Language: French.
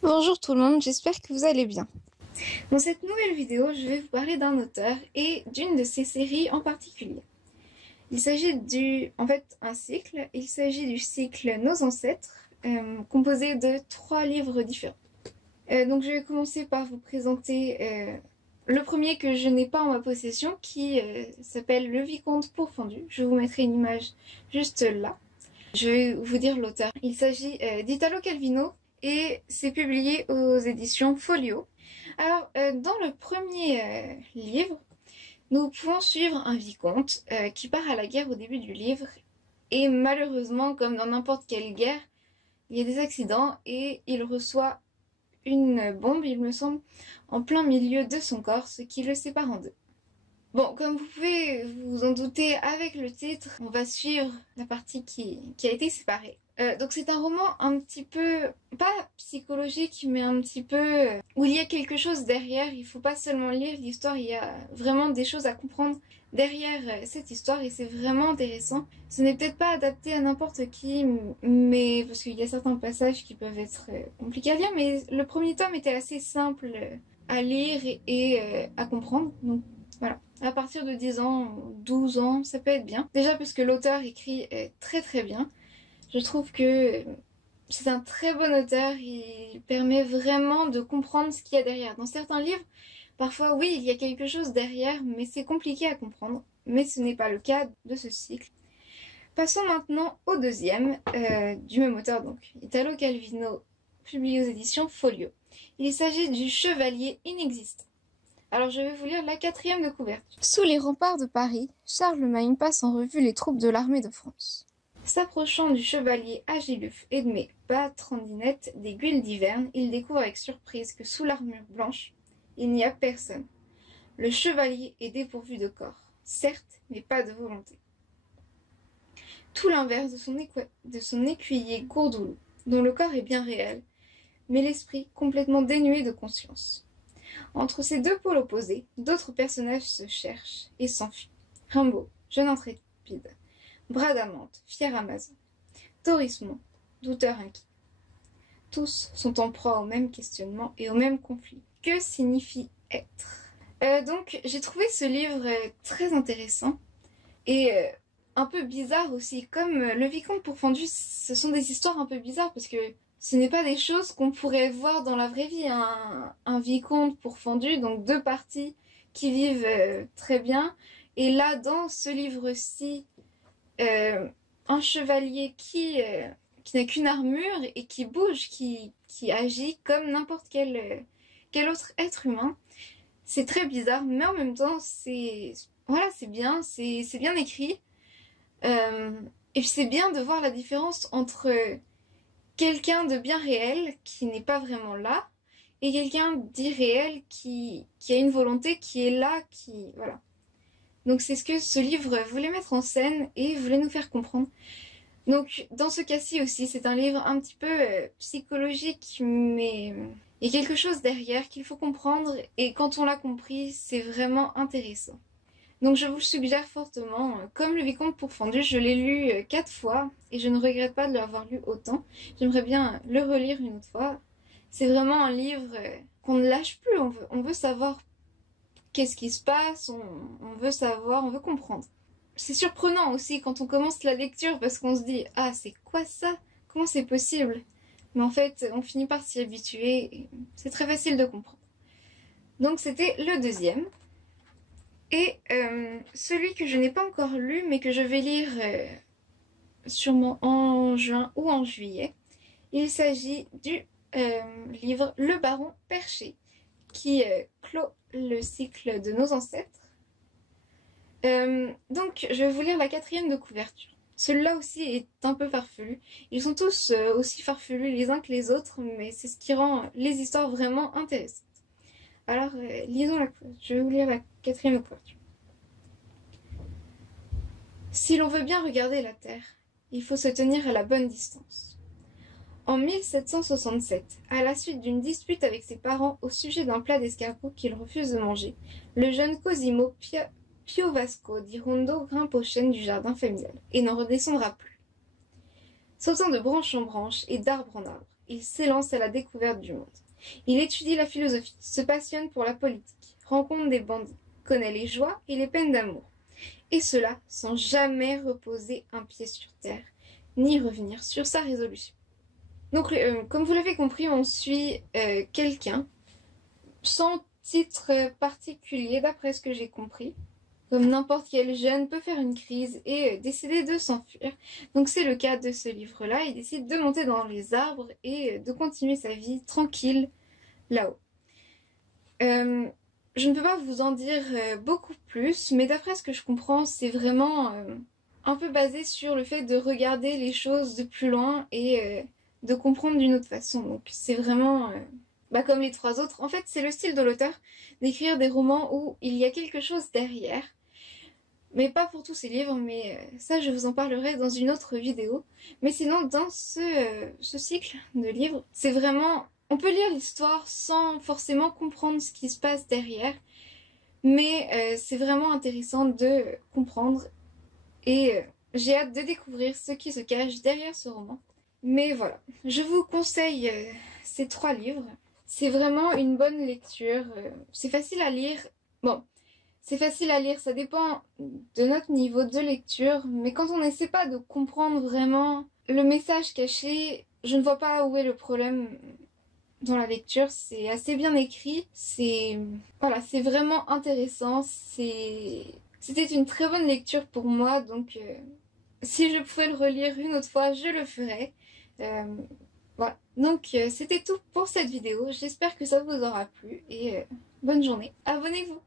Bonjour tout le monde, j'espère que vous allez bien. Dans cette nouvelle vidéo, je vais vous parler d'un auteur et d'une de ses séries en particulier. Il s'agit un cycle. Il s'agit du cycle Nos ancêtres, composé de 3 livres différents. Donc je vais commencer par vous présenter le premier que je n'ai pas en ma possession, qui s'appelle Le Vicomte Pourfendu. Je vous mettrai une image juste là. Je vais vous dire l'auteur. Il s'agit d'Italo Calvino et c'est publié aux éditions Folio. Alors, dans le premier livre, nous pouvons suivre un vicomte qui part à la guerre au début du livre. Et malheureusement, comme dans n'importe quelle guerre, il y a des accidents et il reçoit une bombe, il me semble, en plein milieu de son corps, ce qui le sépare en deux. Bon, comme vous pouvez vous en douter avec le titre, on va suivre la partie qui a été séparée. Donc c'est un roman un petit peu, pas psychologique, mais un petit peu où il y a quelque chose derrière. Il faut pas seulement lire l'histoire, il y a vraiment des choses à comprendre derrière cette histoire et c'est vraiment intéressant. Ce n'est peut-être pas adapté à n'importe qui, mais parce qu'il y a certains passages qui peuvent être compliqués à lire, mais le premier tome était assez simple à lire et à comprendre. Donc voilà, à partir de 10 ans, 12 ans, ça peut être bien. Déjà parce que l'auteur écrit très très bien. Je trouve que c'est un très bon auteur, il permet vraiment de comprendre ce qu'il y a derrière. Dans certains livres, parfois oui, il y a quelque chose derrière, mais c'est compliqué à comprendre. Mais ce n'est pas le cas de ce cycle. Passons maintenant au deuxième, du même auteur, donc Italo Calvino, publié aux éditions Folio. Il s'agit du Chevalier inexistant. Alors je vais vous lire la 4e de couverture. Sous les remparts de Paris, Charlemagne passe en revue les troupes de l'armée de France. S'approchant du chevalier Agilulf Edmé Batrandinette des Guilles d'Hiverne, il découvre avec surprise que sous l'armure blanche, il n'y a personne. Le chevalier est dépourvu de corps, certes, mais pas de volonté. Tout l'inverse de son écuyer Gourdoulou, dont le corps est bien réel, mais l'esprit complètement dénué de conscience. Entre ces deux pôles opposés, d'autres personnages se cherchent et s'enfuient. Rimbaud, jeune intrépide. Bradamante, fier Amazon. Torismond, douteur inquiet. Tous sont en proie au même questionnement et au même conflit. Que signifie être? Donc j'ai trouvé ce livre très intéressant et un peu bizarre aussi. Comme Le Vicomte Pourfendu, ce sont des histoires un peu bizarres parce que ce n'est pas des choses qu'on pourrait voir dans la vraie vie. Un vicomte pourfendu, donc 2 parties qui vivent très bien. Et là, dans ce livre-ci, un chevalier qui n'a qu'une armure et qui bouge, qui agit comme n'importe quel autre être humain. C'est très bizarre, mais en même temps, c'est bien, c'est bien écrit. Et puis c'est bien de voir la différence entre quelqu'un de bien réel qui n'est pas vraiment là et quelqu'un d'irréel qui a une volonté qui est là, voilà. Donc c'est ce que ce livre voulait mettre en scène et voulait nous faire comprendre. Donc dans ce cas-ci aussi, c'est un livre un petit peu psychologique, mais il y a quelque chose derrière qu'il faut comprendre et quand on l'a compris, c'est vraiment intéressant. Donc je vous le suggère fortement. Comme Le Vicomte Pourfendu, je l'ai lu 4 fois et je ne regrette pas de l'avoir lu autant. J'aimerais bien le relire une autre fois. C'est vraiment un livre qu'on ne lâche plus, on veut savoir qu'est-ce qui se passe, on veut savoir, on veut comprendre. C'est surprenant aussi quand on commence la lecture parce qu'on se dit « Ah, c'est quoi ça? Comment c'est possible ?» Mais en fait, on finit par s'y habituer et c'est très facile de comprendre. Donc c'était le deuxième. Et celui que je n'ai pas encore lu mais que je vais lire sûrement en juin ou en juillet, il s'agit du livre Le Baron Perché qui clôt le cycle de Nos ancêtres. Donc je vais vous lire la 4e de couverture. Celui-là aussi est un peu farfelu. Ils sont tous aussi farfelus les uns que les autres, mais c'est ce qui rend les histoires vraiment intéressantes. Alors lisons je vais vous lire la 4e de couverture. Si l'on veut bien regarder la Terre, il faut se tenir à la bonne distance. En 1767, à la suite d'une dispute avec ses parents au sujet d'un plat d'escargot qu'il refuse de manger, le jeune Cosimo Piovasco di Rondo grimpe aux chênes du jardin familial et n'en redescendra plus. Sautant de branche en branche et d'arbre en arbre, il s'élance à la découverte du monde. Il étudie la philosophie, se passionne pour la politique, rencontre des bandits, connaît les joies et les peines d'amour. Et cela sans jamais reposer un pied sur terre, ni revenir sur sa résolution. Donc, comme vous l'avez compris, on suit quelqu'un sans titre particulier, d'après ce que j'ai compris. Comme n'importe quel jeune peut faire une crise et décider de s'enfuir. Donc c'est le cas de ce livre-là. Il décide de monter dans les arbres et de continuer sa vie tranquille là-haut. Je ne peux pas vous en dire beaucoup plus, mais d'après ce que je comprends, c'est vraiment un peu basé sur le fait de regarder les choses de plus loin et de comprendre d'une autre façon. Donc c'est vraiment comme les trois autres. En fait, c'est le style de l'auteur d'écrire des romans où il y a quelque chose derrière. Mais pas pour tous ces livres, mais ça je vous en parlerai dans une autre vidéo. Mais sinon, dans ce cycle de livres, c'est vraiment... On peut lire l'histoire sans forcément comprendre ce qui se passe derrière. Mais c'est vraiment intéressant de comprendre. Et j'ai hâte de découvrir ce qui se cache derrière ce roman. Mais voilà, je vous conseille ces 3 livres. C'est vraiment une bonne lecture. C'est facile à lire. Bon... C'est facile à lire, ça dépend de notre niveau de lecture, mais quand on n'essaie pas de comprendre vraiment le message caché, je ne vois pas où est le problème dans la lecture. C'est assez bien écrit, c'est vraiment intéressant, c'était une très bonne lecture pour moi, donc si je pouvais le relire une autre fois, je le ferais. Voilà, donc c'était tout pour cette vidéo, j'espère que ça vous aura plu et bonne journée, abonnez-vous!